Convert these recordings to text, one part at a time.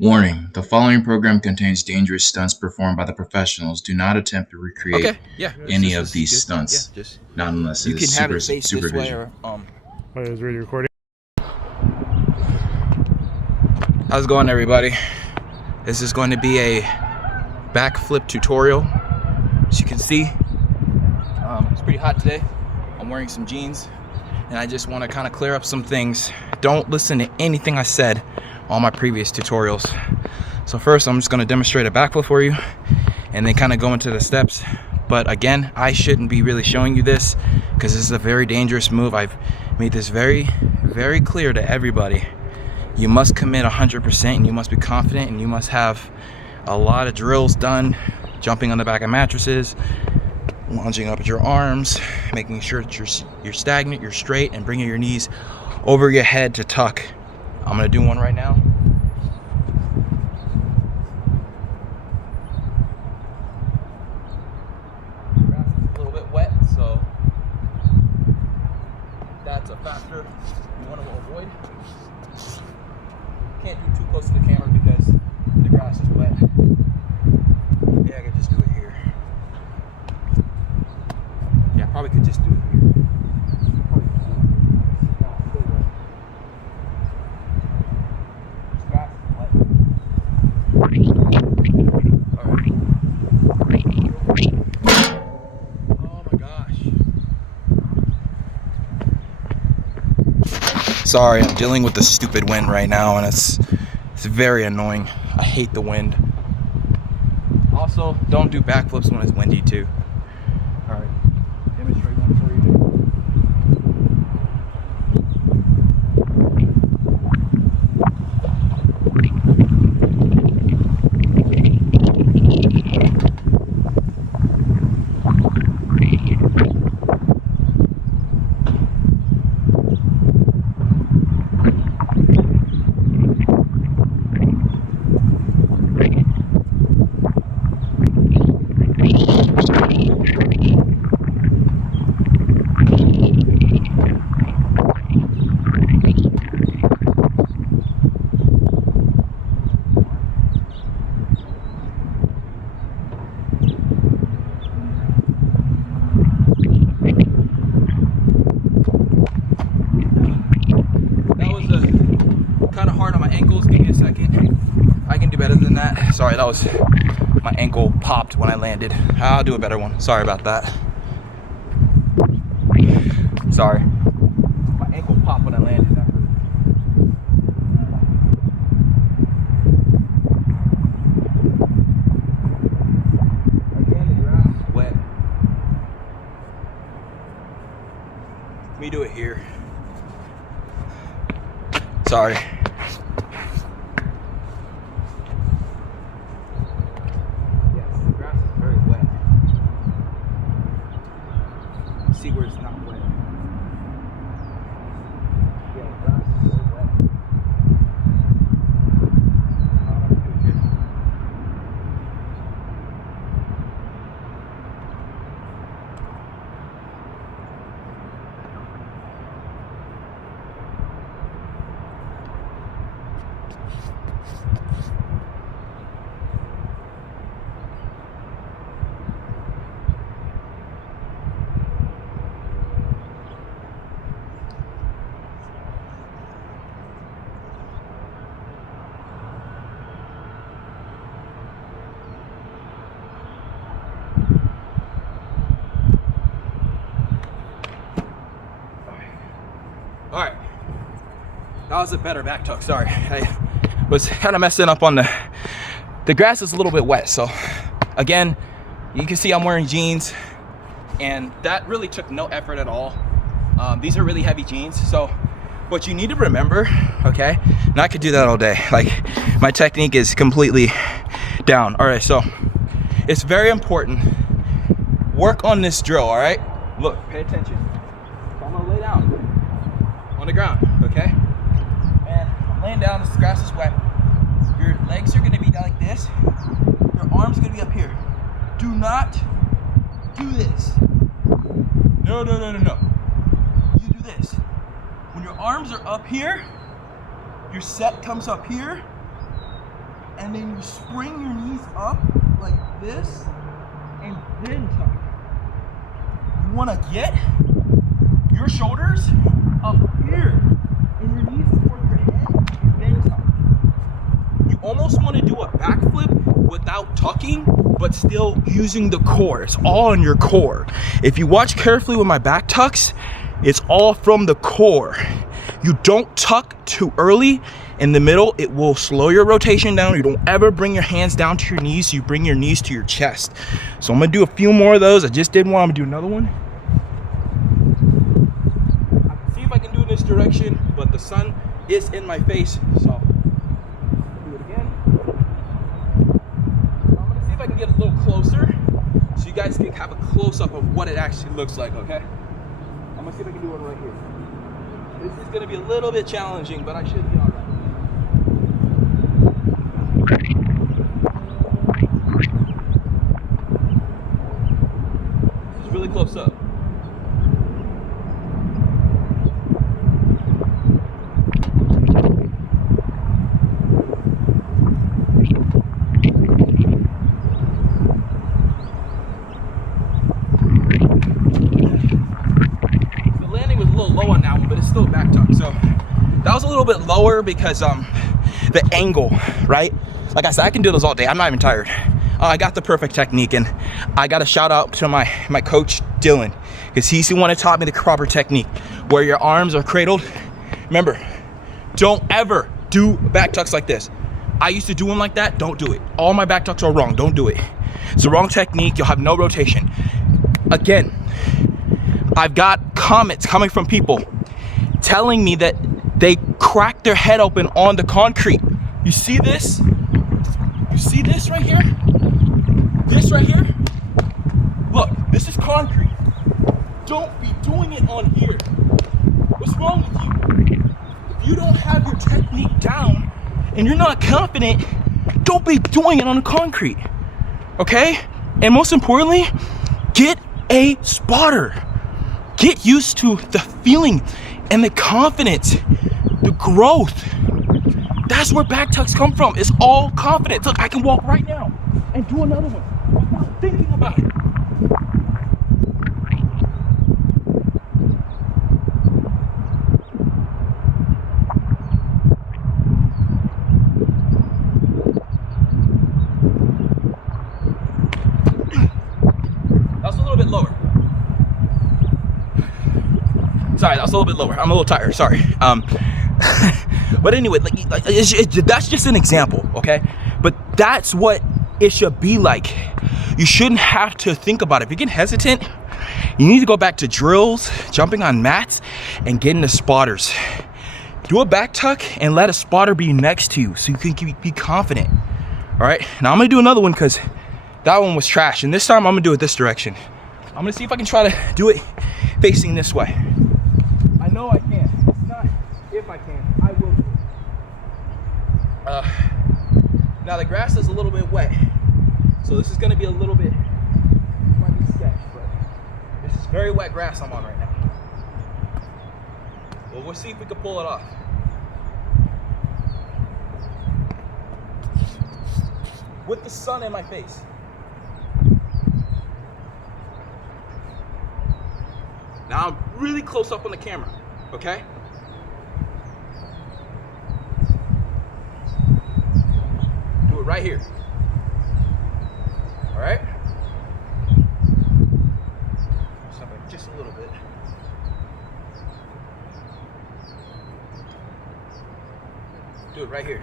Warning: the following program contains dangerous stunts performed by the professionals. Do not attempt to recreate Okay, yeah. any of these stunts. Just Not unless you it is can have it face this way supervision. or Wait, is really recording? How's it going, everybody? This is going to be a backflip tutorial. As you can see, it's pretty hot today. I'm wearing some jeans, and I just want to kind of clear up some things. Don't listen to anything I said on my previous tutorials. So first, I'm just going to demonstrate a backflip for you, and then kind of go into the steps. But again, I shouldn't be really showing you this because this is a very dangerous move. I've made this very, very clear to everybody. You must commit 100%, and you must be confident, and you must have a lot of drills done, jumping on the back of mattresses, lunging up at your arms, making sure that you're stagnant, you're straight, and bringing your knees over your head to tuck. I'm gonna do one right now. The grass is a little bit wet, so that's a factor you want to avoid. Can't do too close to the camera because the grass is wet. Yeah, I could just do it here. Yeah, I probably could just do it here. Sorry, I'm dealing with the stupid wind right now, and it's very annoying. I hate the wind. Also, don't do backflips when it's windy too. All right, demonstrate one for you. Kind of hard on my ankles. Give me a second. I can do better than that. Sorry, that was my ankle popped when I landed. I'll do a better one. Sorry about that. Sorry. My ankle popped when I landed. That hurt. Again, the grass is wet. Let me do it here. Sorry. See where it's not wet. Yeah, the grass is so wet. All right, that was a better back tuck. Sorry, I was kind of messing up on the grass is a little bit wet. So again, you can see I'm wearing jeans, and that really took no effort at all. These are really heavy jeans. So what you need to remember, okay, and I could do that all day. Like, my technique is completely down. All right, so it's very important. Work on this drill, all right? Look, pay attention. So I'm gonna lay down on the ground, okay? And I'm laying down, this grass is wet. Your legs are gonna be like this. Your arms are gonna be up here. Do not do this. No. You do this. When your arms are up here, your set comes up here, and then you spring your knees up like this, and then tuck. You want to get your shoulders up here, and your knees towards your head, and then tuck. You almost want to do a backflip without tucking, but still using the core. It's all in your core. If you watch carefully with my back tucks, it's all from the core. You don't tuck too early in the middle. It will slow your rotation down. You don't ever bring your hands down to your knees. You bring your knees to your chest. So I'm gonna do a few more of those. I just did one. I'm gonna do another one. I can see if I can do it in this direction, but the sun is in my face, so do it again. I'm gonna see if I can get a little closer so you guys can have a close-up of what it actually looks like, okay? I'm gonna see if I can do one right here. This is gonna be a little bit challenging, but I should be all right. This is really close up. Low on that one, but it's still a back tuck. So that was a little bit lower because the angle, right? Like I said, I can do those all day. I'm not even tired. I got the perfect technique, and I got a shout out to my coach Dylan, because he's the one that taught me the proper technique where your arms are cradled. Remember, don't ever do back tucks like this. I used to do them like that. Don't do it. All my back tucks are wrong. Don't do it. It's the wrong technique. You'll have no rotation. Again, I've got comments coming from people telling me that they cracked their head open on the concrete. You see this? You see this right here? This right here? Look, this is concrete. Don't be doing it on here. What's wrong with you? If you don't have your technique down and you're not confident, don't be doing it on the concrete. Okay? And most importantly, get a spotter. Get used to the feeling and the confidence, the growth. That's where back tucks come from. It's all confidence. Look, I can walk right now and do another one without thinking about it. That's a little bit lower. Sorry, that's a little bit lower. I'm a little tired, sorry. But anyway, that's just an example, okay? But that's what it should be like. You shouldn't have to think about it. If you get hesitant, you need to go back to drills, jumping on mats, and getting the spotters. Do a back tuck and let a spotter be next to you so you can be confident. All right, now I'm gonna do another one because that one was trash. And this time I'm gonna do it this direction. I'm gonna see if I can try to do it facing this way. I know I can. It's not if I can. I will do it. Now the grass is a little bit wet, so this is going to be a little bit, might be sketch, but this is very wet grass I'm on right now. Well, we'll see if we can pull it off. With the sun in my face. Now I'm really close up on the camera, okay? Do it right here. All right? Something just a little bit. Do it right here.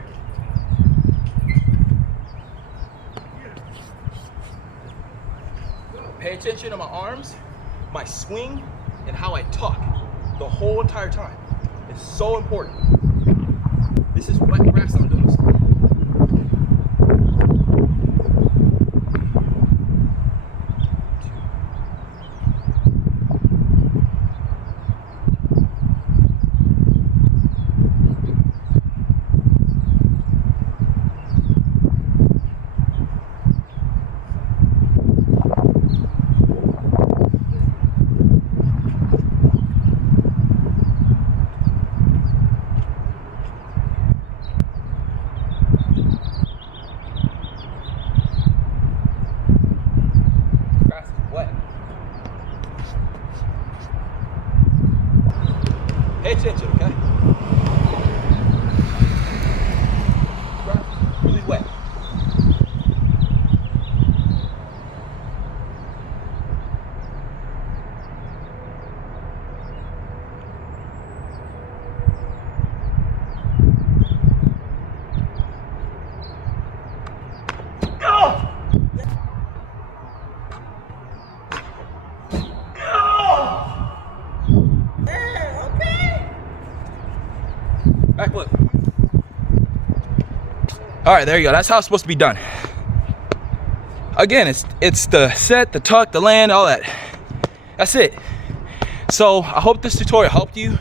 Pay attention to my arms, my swing, and how I tuck the whole entire time. It's so important. This is wet grass I'm doing this. All right, there you go. That's how it's supposed to be done. Again, it's the set, the tuck, the land, all that. That's it. So I hope this tutorial helped you.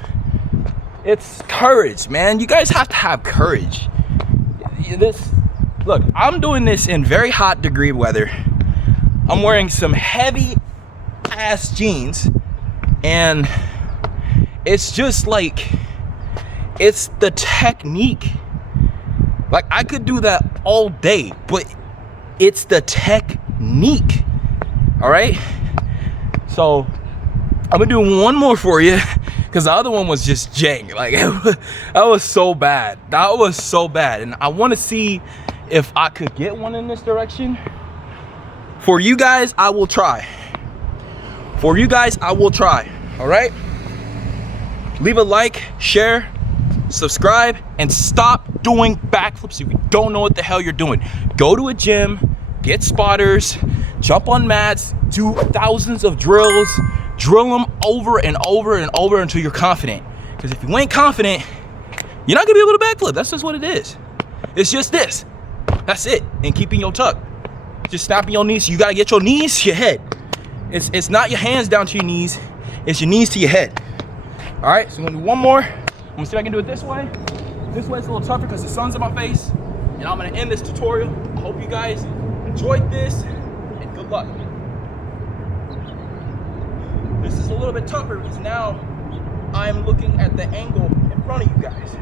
It's courage, man. You guys have to have courage. Look, I'm doing this in very hot degree weather. I'm wearing some heavy ass jeans, and it's just like, it's the technique. Like, I could do that all day, but it's the technique. All right, so I'm gonna do one more for you, because the other one was just jank. Like, that was so bad. That was so bad. And I want to see if I could get one in this direction. For you guys, I will try. For you guys, I will try. All right? Leave a like, share, subscribe, and stop doing backflips if you don't know what the hell you're doing. Go to a gym, get spotters, jump on mats, do thousands of drills. Drill them over and over and over until you're confident. Because if you ain't confident, you're not gonna be able to backflip. That's just what it is. It's just this. That's it. And keeping your tuck. Just snapping your knees. You gotta get your knees to your head. It's not your hands down to your knees. It's your knees to your head. All right, so I'm gonna do one more. I'm gonna see if I can do it this way. This way it's a little tougher because the sun's in my face. And I'm gonna end this tutorial. I hope you guys enjoyed this, and good luck. This is a little bit tougher because now I'm looking at the angle in front of you guys.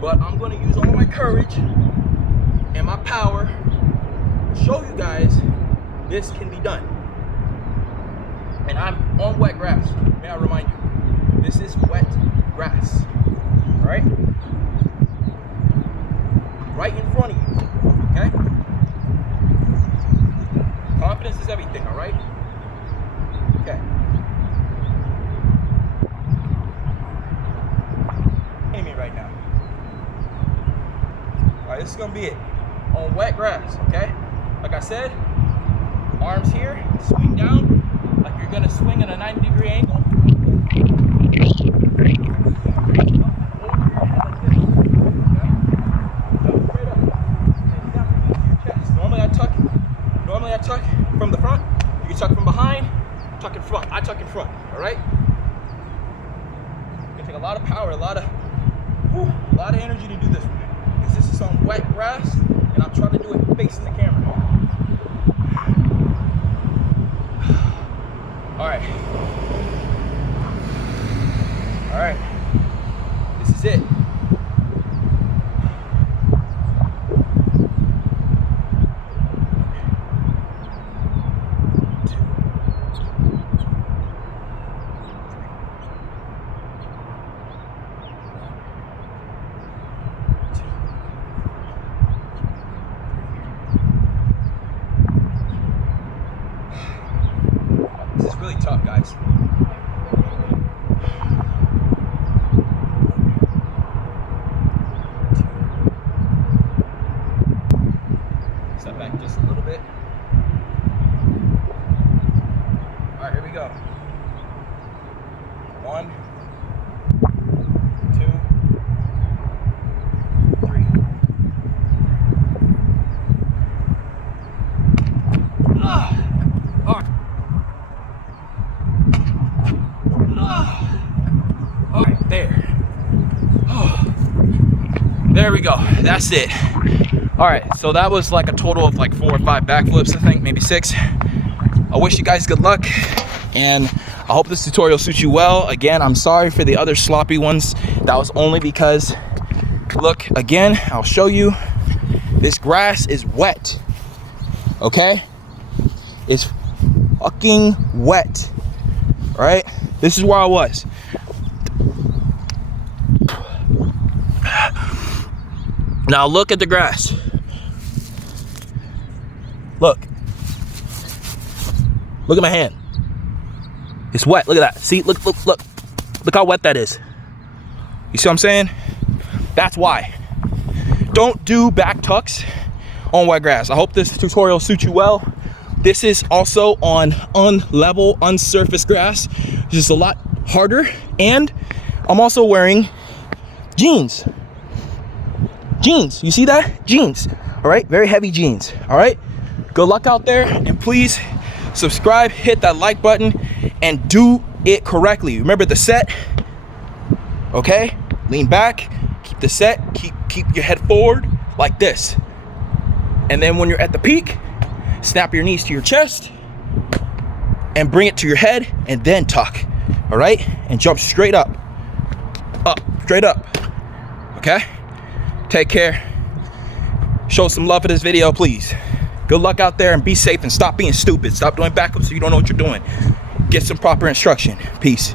But I'm gonna use all my courage and my power to show you guys this can be done. And I'm on wet grass. May I remind you, this is wet grass. All right? Right in front of you, okay? Confidence is everything, all right? Okay. Me right now. All right, this is gonna be it on wet grass. Okay, like I said, arms here, swing down like you're gonna swing at a 90-degree angle. Over your head like this. Okay, jump straight up and down into your chest. Normally I tuck from the front. You can tuck from behind, tuck in front. I tuck in front. All right. It's gonna take a lot of power, a lot of energy to do this one, because this is on wet grass and I'm trying to do it facing the camera. All right, this is it. This is really tough, guys. Step back just a little bit. All right, here we go. 1, 2, 3. All right. All right, there. Oh, there we go. That's it. All right, so that was like a total of like 4 or 5 backflips, I think, maybe 6. I wish you guys good luck, and I hope this tutorial suits you well. Again, I'm sorry for the other sloppy ones. That was only because, look, again, I'll show you. This grass is wet, okay? It's fucking wet, all right? This is where I was. Now look at the grass. Look. Look at my hand. It's wet. Look at that. See, look. Look how wet that is. You see what I'm saying? That's why. Don't do back tucks on wet grass. I hope this tutorial suits you well. This is also on unlevel, unsurfaced grass. It's just a lot harder. And I'm also wearing jeans. Jeans. You see that? Jeans. All right, very heavy jeans. All right, good luck out there, and please subscribe, hit that like button, and do it correctly. Remember the set, okay? Lean back, keep the set, keep your head forward like this. And then when you're at the peak, snap your knees to your chest and bring it to your head and then tuck, all right? And jump straight up, straight up, okay? Take care. Show some love for this video, please. Good luck out there and be safe and stop being stupid. Stop doing backups so you don't know what you're doing. Get some proper instruction. Peace.